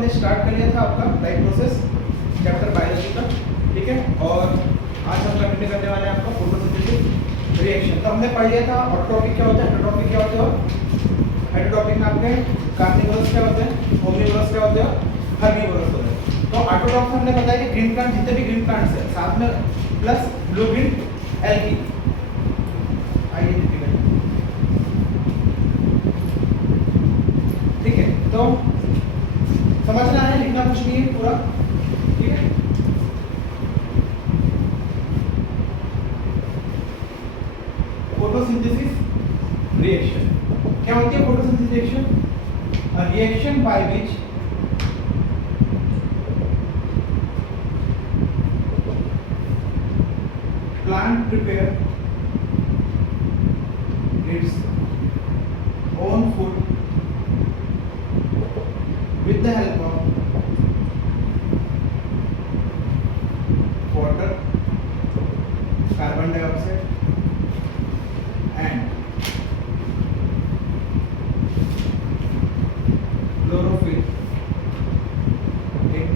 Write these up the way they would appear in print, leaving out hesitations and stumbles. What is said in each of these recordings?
हमने स्टार्ट कर लिया था आपका लाइफ प्रोसेस चैप्टर बायोलॉजी का, ठीक है। और आज हम कंटिन्यू करने वाले हैं आपका फोटोसिंथेसिस रिएक्शन। तो हमने पढ़ लिया था ऑटोट्रॉपिक क्या होता है, हेटेरोट्रॉपिक क्या होता है। हेटेरोट्रॉपिक में आपके कार्निवोरस क्या होते हैं, ओमनिवोरस क्या होते हैं, हर्बीवोरस होते हैं। तो ऑटोट्रॉपिक हमने बताया कि ग्रीन प्लांट जितने भी ग्रीन प्लांट्स हैं साथ में प्लस ब्लू ग्रीन एल्गी। आइए ठीक है, तो समझना है, लिखना कुछ नहीं है पूरा, ठीक है। फोटोसिंथेसिस रिएक्शन क्या होती है? Photosynthesis reaction a reaction by which plant prepare its own food with the help of water, carbon dioxide and chlorophyll in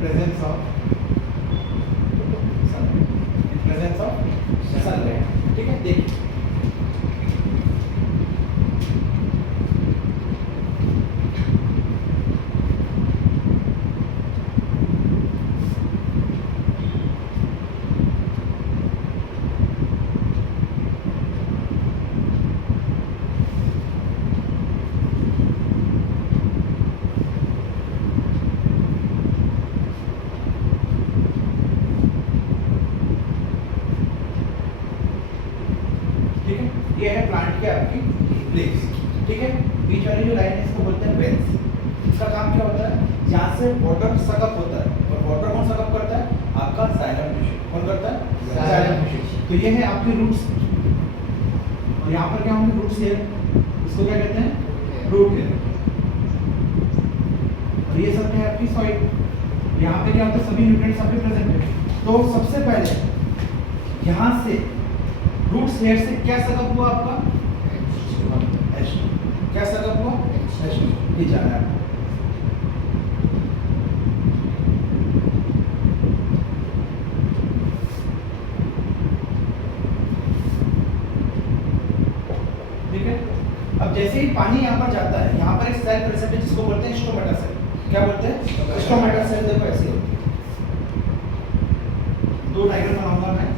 presence of sunlight, ठीक है। देखिए ये है प्लांट की आपकी लीव्स, ठीक है। बीच वाली जो लाइन है इसको बोलते हैं वेन्स। इसका काम क्या होता है? यहाँ से वाटर सकअप होता है, और वाटर कौन सकअप करता है? आपका जाइलम टिश्यू। कौन करता है? Xylem tissue. तो ये है आपकी रूट्स, और यहाँ पर क्या होंगे? Roots hair. इसको क्या कहते हैं? Root hair. और ये सब है आपकी सॉइल। यहाँ पे क्या होता है? सभी न्यूट्रिएंट्स आपके प्रेजेंट है। तो सबसे पहले यहाँ से रूट्स हेयर से क्या सकअप हुआ आपका? H2। क्या सकअप हुआ? H2। ये जा रहा है। ठीक है। अब जैसे ही पानी यहाँ पर जाता है, यहाँ पर एक सेल प्रेजेंट है जिसको बोलते हैं स्टोमेटा सेल। क्या बोलते हैं? Stomata cell. देखो ऐसे होती है। दो डायग्राम बनाऊंगा मैं।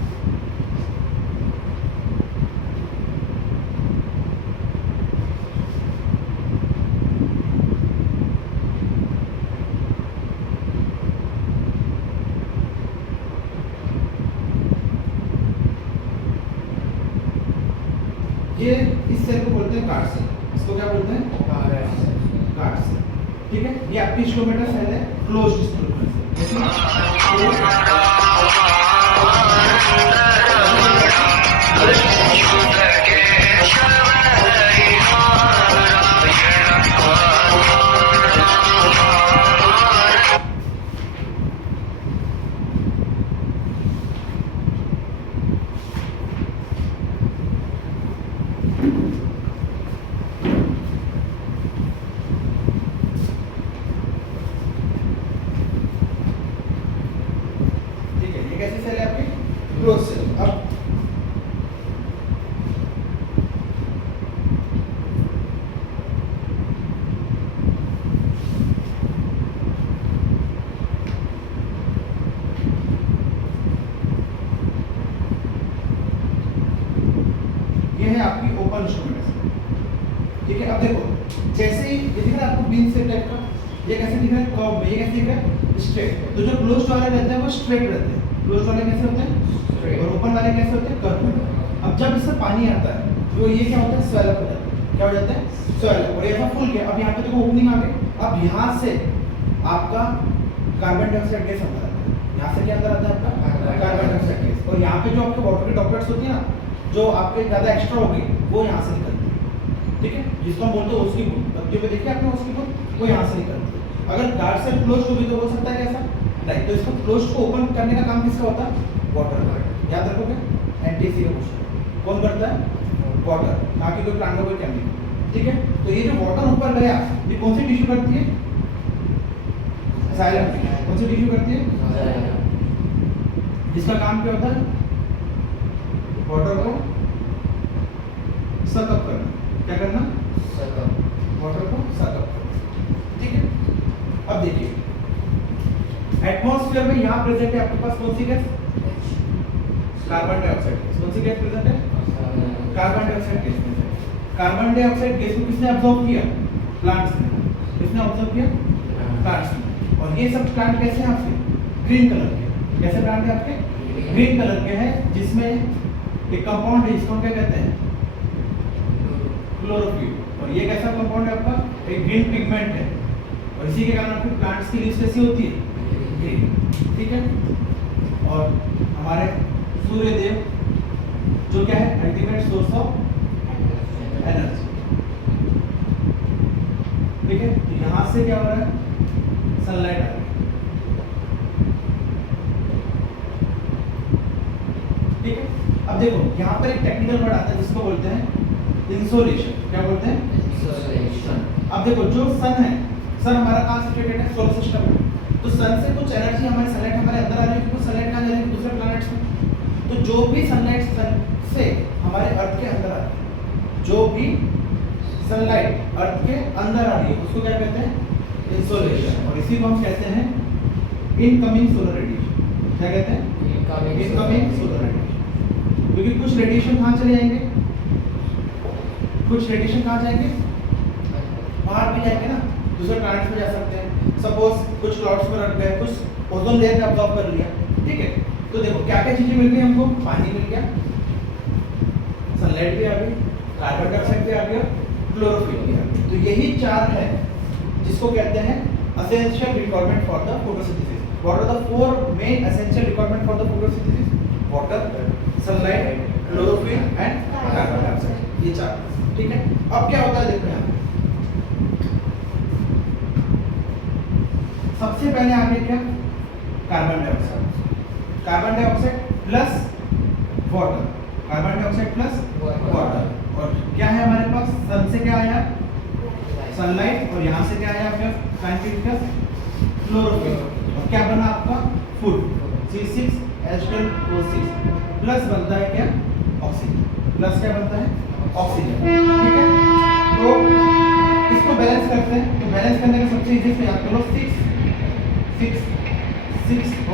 ये इस सेल को बोलते हैं गार्ड सेल। इसको क्या बोलते हैं? गार्ड सेल, ठीक है। ये आपकी स्टोमेटा सेल है, क्लोज्ड स्टोमेटा कैसी सेल है आपकी? Close cell. अब ये है आपकी ओपन स्टोमेटा सेल, ठीक है। अब देखो जैसे ही ये दिख रहा है आपको बीन सेल टाइप का, ये कैसे दिख रहा है? कर्व में। ये कैसे दिख रहा है? स्ट्रेट। तो जो क्लोज्ड वाले रहते हैं वो स्ट्रेट रहते हैं, क्लोज वाले कैसे होते हैं? और ओपन वाले कैसे होते हैं? कर्व। अब जब इससे पानी आता है तो ये क्या होता है? स्वेल अप हो जाता है। क्या हो जाता है? Swell up. और ये ऐसा फुल गया। अब यहाँ पे देखो ओपनिंग आ गई। अब यहाँ से आपका कार्बन डाइऑक्साइड गैस अंदर आता है। यहाँ से क्या अंदर आता है? आपका कार्बन डाइऑक्साइड गैस। और यहाँ पे जो आपके वाटर के ड्रॉपलेट्स होती है ना, जो आपके ज़्यादा एक्स्ट्रा होगी, वो यहाँ से निकलती है, ठीक है। जिसको हम बोलते हैं उसकी बूंद। पत्तियों पे देखिए आपने उसकी बूंद, वो यहाँ से निकलती है। अगर गार्ड सेल क्लोज होगी तो हो सकता है कैसा? लाइक। तो इसको क्लोज को ओपन करने का काम किसका होता है? वाटर। याद रखोगे? एनटीसी का क्वेश्चन कौन करता है? वाटर। ना कि कोई प्लांट का कोई केमिकल। ठीक है। तो ये जो वाटर ऊपर गया ये कौन सी टिश्यू करती है? Xylem tissue. कौन सी टिश्यू करती है? इसका काम क्या होता है? वाटर को सकअप करना। क्या करना? वाटर को सकअप करना। ठीक है। अब देखिए एटमॉस्फेयर में यहाँ प्रेजेंट है आपके पास कौन सी गैस? Carbon dioxide gas. कौन सी गैस प्रेजेंट है? Carbon dioxide gas. Carbon dioxide gas को किसने अब्सॉर्ब किया? प्लांट्स ने। किसने अब्सॉर्ब किया? प्लांट्स ने। और ये सब प्लांट कैसे हैं आपके? ग्रीन कलर के। कैसे प्लांट है आपके? ग्रीन कलर के हैं, जिसमें एक कंपाउंड है जिसको हम क्या कहते हैं? क्लोरोफिल। और ये कैसा कंपाउंड है आपका? एक ग्रीन पिगमेंट है, और इसी के कारण आपके प्लांट्स की लीव्स कैसी होती है? ग्रीन। ठीक है। और हमारे सूर्य देव जो क्या है? Ultimate source of energy. ठीक है। तो यहां से क्या हो रहा है? सनलाइट आ रही है। ठीक है। अब देखो यहाँ पर एक टेक्निकल वर्ड आता है जिसको बोलते हैं इंसोलेशन। क्या बोलते हैं? इंसोलेशन। अब देखो जो सन है, सन हमारा कहाँ सिचुएटेड है? सोलर सिस्टम में। तो सन से कुछ एनर्जी हमारे सनलाइट हमारे अंदर आ रही है, कुछ सनलाइट कहाँ जा रही है? दूसरे प्लैनेट्स में। तो जो भी सनलाइट सन से हमारे अर्थ के अंदर आ रही है, जो भी सनलाइट अर्थ के अंदर आ रही है उसको क्या कहते हैं? इंसोलेशन। और इसी को हम कहते हैं इनकमिंग सोलर रेडिएशन। क्या कहते हैं? Incoming solar radiation. क्योंकि कुछ रेडिएशन कहाँ चले जाएंगे? कुछ रेडिएशन कहाँ जाएंगे? बाहर भी जाएंगे ना, दूसरे प्लैनेट्स में जा सकते हैं। सपोज कुछ क्लाउड्स में रख गए, कुछ ओजोन लेयर में अब्सॉर्ब कर लिया। ठीक है। तो देखो क्या क्या चीजें मिल गई हमको? पानी मिल गया, सनलाइट भी आ गई, कार्बन डाइऑक्साइड भी आ गया, क्लोरोफिल भी आ गया। तो यही चार है जिसको कहते हैं essential requirement for the photosynthesis. What are the four main essential requirement for the photosynthesis? Water, sunlight, chlorophyll and carbon dioxide. ये चार। ठीक है। अब क्या होता है देखो यहाँ सबसे पहले आगे क्या? Carbon dioxide. Carbon dioxide plus water. Carbon dioxide plus water. और क्या है हमारे पास? सन से क्या आया? सनलाइट। और यहाँ से क्या आया आपका? Scientific chlorophyll. और क्या बना आपका? फूड। C6H12O6 प्लस बनता है क्या? ऑक्सीजन। प्लस क्या बनता है? ऑक्सीजन। ठीक है। तो इसको बैलेंस करते हैं। तो बैलेंस करने का सबसे इजी से याद करो 6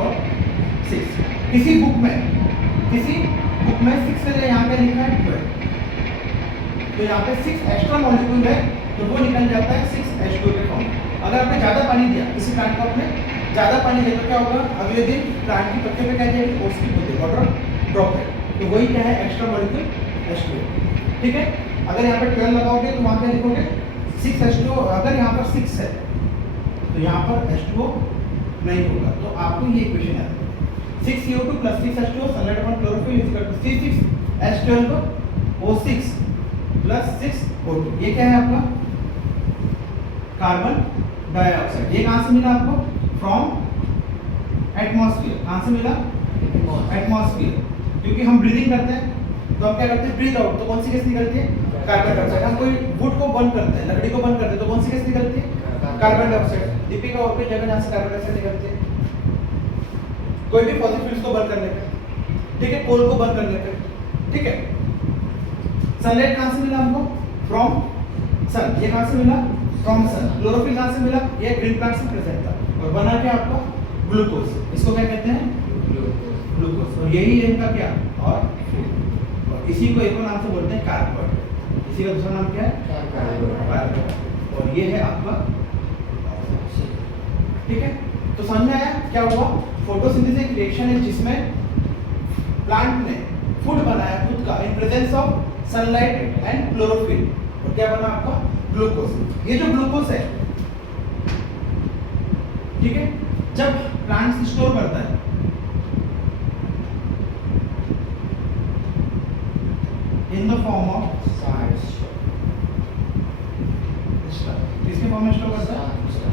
और 6। किसी बुक में 6 से यहाँ पे लिखा है 12। तो यहाँ पे 6 एक्स्ट्रा मॉलिक्यूल है, तो वो निकल जाता है 6H2 के फॉर्म। अगर आपने ज़्यादा पानी दिया, किसी प्लांट को आपने ज़्यादा पानी दिया तो क्या होगा? अगले दिन प्लांट की पत्ते पे क्या जाएगी? ओस्की होती है, वाटर ड्रॉप है। तो वही क्या है? Extra molecule H2। ठीक है। अगर यहाँ पे 12 लगाओगे तो वहाँ पे लिखोगे 6H2। अगर यहाँ पर 6 है तो यहाँ पर H2O नहीं होगा। तो आपको ये इक्वेशन है 6CO2 + 6H2O sunlight upon chlorophyll is equal to C6H12O6 + 6O2। ये क्या है आपका? Carbon dioxide. ये कहाँ से मिला आपको? From atmosphere. कहाँ से मिला? एटमॉस्फेयर। क्योंकि हम ब्रीदिंग करते हैं तो हम क्या करते हैं? Breathe out. तो कौन सी गैस निकलती है? Carbon dioxide. हम कोई वुड को बर्न करते हैं, लकड़ी को बर्न करते हैं, तो कौन सी गैस निकलती है? Carbon dioxide. दीपिका और कोई जगह जहाँ से कार्बन डाइऑक्साइड निकलती है? कोई भी फॉसिल फ्यूल्स को बर्न करने पे। ठीक है। कोल को बर्न करने पे। ठीक है। सनलाइट कहाँ से मिला हमको? From sun. ये कहाँ से मिला? From sun. क्लोरोफिल कहाँ से मिला? ये ग्रीन प्लांट से प्रेजेंट था। और बना क्या आपका? ग्लूकोज। इसको क्या कहते हैं? ग्लूकोज। और यही है इनका क्या? और इसी को एक और नाम से बोलते हैं कार्बोहाइड्रेट। इसी का दूसरा नाम क्या है? कार्बोहाइड्रेट। और ये है आपका। ठीक है। तो समझ में आया क्या हुआ? फोटोसिंथेसिस एक रिएक्शन है जिसमें प्लांट ने फूड बनाया खुद का इन presence of sunlight and chlorophyll. और क्या बना आपका? ग्लूकोज। ये जो ग्लूकोज है, ठीक है, जब प्लांट स्टोर करता है इन द फॉर्म ऑफ किसके फॉर्म में स्टोर करता है?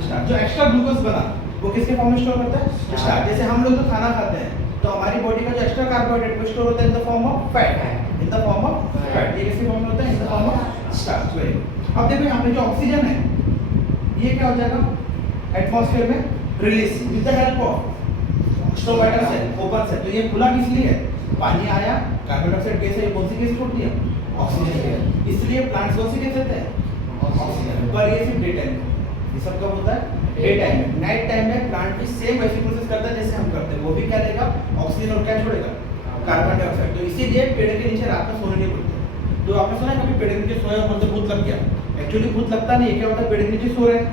स्टार्च। जो एक्स्ट्रा ग्लूकोज बना वो किसके फॉर्म में स्टोर करता है? स्टार्च। जैसे हम लोग तो खाना खाते हैं तो हमारी बॉडी का जो एक्स्ट्रा कार्बोहाइड्रेट वो स्टोर होता है in the form of fat. In the form of fat. ये किसके फॉर्म में होता है? In the form of starch. Very good. अब देखो यहाँ पे जो ऑक्सीजन है ये क्या हो जाएगा एटमॉस्फेयर में release with the help of stromata cell, open cell. तो ये खुला किस लिए है, पानी आया, कार्बन डाइऑक्साइड गैस है, ये कौन सी गैस छोड़ दिया, ऑक्सीजन गैस। इसलिए प्लांट्स कौन सी गैस देते हैं, ऑक्सीजन। पर ये सिर्फ डे टाइम में, ये सब कब होता है, डे टाइम में। नाइट टाइम में प्लांट भी सेम वैसी प्रोसेस करता है जैसे हम करते हैं, वो भी क्या लेगा, ऑक्सीजन और क्या छोड़ेगा, कार्बन डाइऑक्साइड। तो इसीलिए पेड़ के नीचे रात में सोने नहीं पड़ते। तो आपने सुना है कभी पेड़ के नीचे सोया और मतलब भूत लग गया, एक्चुअली भूत लगता नहीं है, क्या होता है पेड़ के नीचे सो रहे हैं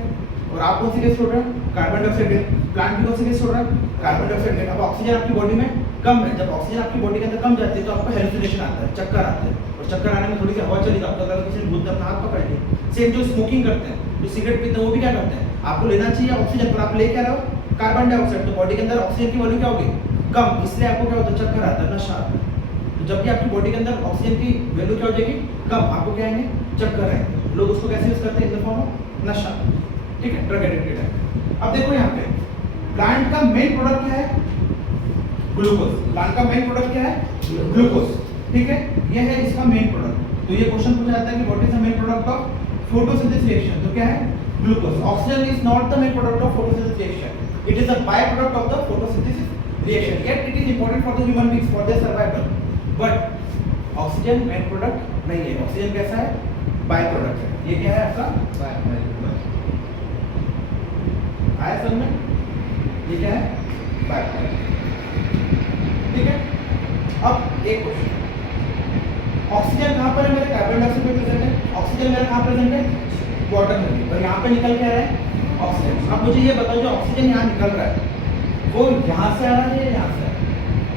और आप कौन सी गैस छोड़ रहे हैं, कार्बन डाइऑक्साइड गैस। प्लांट भी कौन सी गैस छोड़ रहा है, कार्बन डाइऑक्साइड गैस। अब ऑक्सीजन आपकी बॉडी में कम है, जब ऑक्सीजन आपकी बॉडी के अंदर कम जाती है तो आपको हेलुसिनेशन आता है, चक्कर आते हैं, और चक्कर आने में थोड़ी सी हवा चली तो आपको अगर किसी ने भूत ने अपना हाथ पकड़ लिया। सेम जो स्मोकिंग करते हैं, जो सिगरेट पीते हैं, वो भी क्या करते हैं, आपको लेना चाहिए ऑक्सीजन पर आप ले क्या रहे हो, कार्बन डाइऑक्साइड। तो बॉडी के अंदर ऑक्सीजन की वैल्यू क्या होगी, कम, इसलिए आपको क्या होता है, चक्कर आता है, नशा आता है। तो जब भी आपकी बॉडी के अंदर ऑक्सीजन की वैल्यू क्या हो जाएगी, कम, आपको क्या आएंगे, चक्कर आएंगे। लोग उसको कैसे यूज करते हैं, इन द फॉर्म ऑफ नशा, ठीक है, ड्रग एडिक्टेड है। अब देखो यहाँ पे प्लांट का मेन प्रोडक्ट क्या है, ग्लूकोज। प्लांट का मेन प्रोडक्ट क्या है, ग्लूकोज, ठीक है, ये है इसका मेन प्रोडक्ट। तो ये क्वेश्चन पूछा जाता है कि what is the main product of photosynthesis reaction, तो क्या है, glucose. Oxygen is not the main product of photosynthesis reaction, it is a by product of the photosynthesis reaction, yet it is important for the human beings for their survival, but oxygen main product नहीं है। Oxygen कैसा है, by product है। ये क्या है आपका, आया समझ में, ये क्या है, बाय प्रोडक्ट, ठीक है। अब एक क्वेश्चन, ऑक्सीजन कहाँ पर है मेरे, कार्बन डाइऑक्साइड में प्रेजेंट है, ऑक्सीजन मेरा कहाँ प्रेजेंट है, वाटर में, और यहाँ पे निकल क्या रहा है, ऑक्सीजन। अब मुझे ये बताओ जो ऑक्सीजन यहाँ निकल रहा है वो यहाँ से आ रहा है या यहाँ से आ रहा है,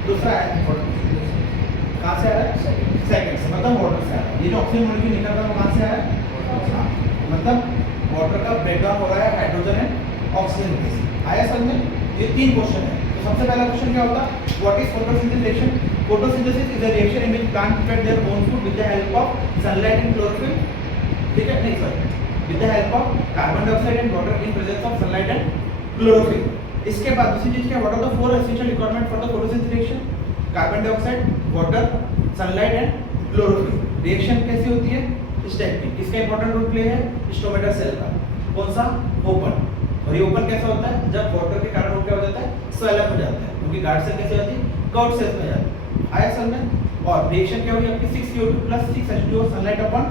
दूसरा है कहाँ से आ रहा है, सेकंड से, मतलब वाटर से आ रहा है। ये जो ऑक्सीजन मॉलिक्यूल निकल रहा है वो कहाँ से आ रहा है, मतलब वाटर का ब्रेकडाउन हो रहा है हाइड्रोजन एंड ऑक्सीजन बेस। आया समझ में, ये तीन क्वेश्चन है। तो सबसे पहला क्वेश्चन क्या होता है, what is photosynthesis reaction. Photosynthesis is a reaction in which plant prepare their own food with the help of sunlight and chlorophyll, ठीक है, नहीं sorry, with the help of carbon dioxide and water in presence of sunlight and chlorophyll. इसके बाद दूसरी चीज क्या, what are the four essential requirement for the photosynthesis reaction, carbon dioxide, water, sunlight and chlorophyll. Reaction कैसी होती है, इस type की। किसका इंपॉर्टेंट रोल प्ले है, स्टोमेटा सेल का, कौन सा, ओपन। और ये ओपन कैसा होता है, जब वाटर के कारण वो क्या हो जाता है, स्वेल अप हो जाता है, क्योंकि गार्ड सेल कैसे होती है, कर्व सेल में जाती है। आया समझ में। और रिएक्शन क्या हुई आपकी, 6CO2 + 6H2O sunlight upon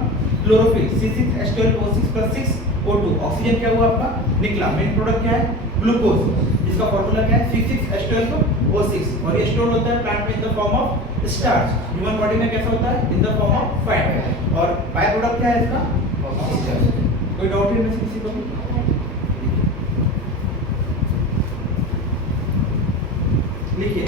chlorophyll, C6H12O6 + 6O2। Oxygen क्या हुआ आपका, निकला। मेन प्रोडक्ट क्या है, ग्लूकोज, जिसका फार्मूला क्या है, C6H12O6, और ये स्टोर होता है प्लांट में in the form of starch. Human body में कैसा होता है, in the form of fat. और बाय प्रोडक्ट क्या है इसका, ऑक्सीजन। कोई डाउट है इसमें किसी को भी, लिखिए।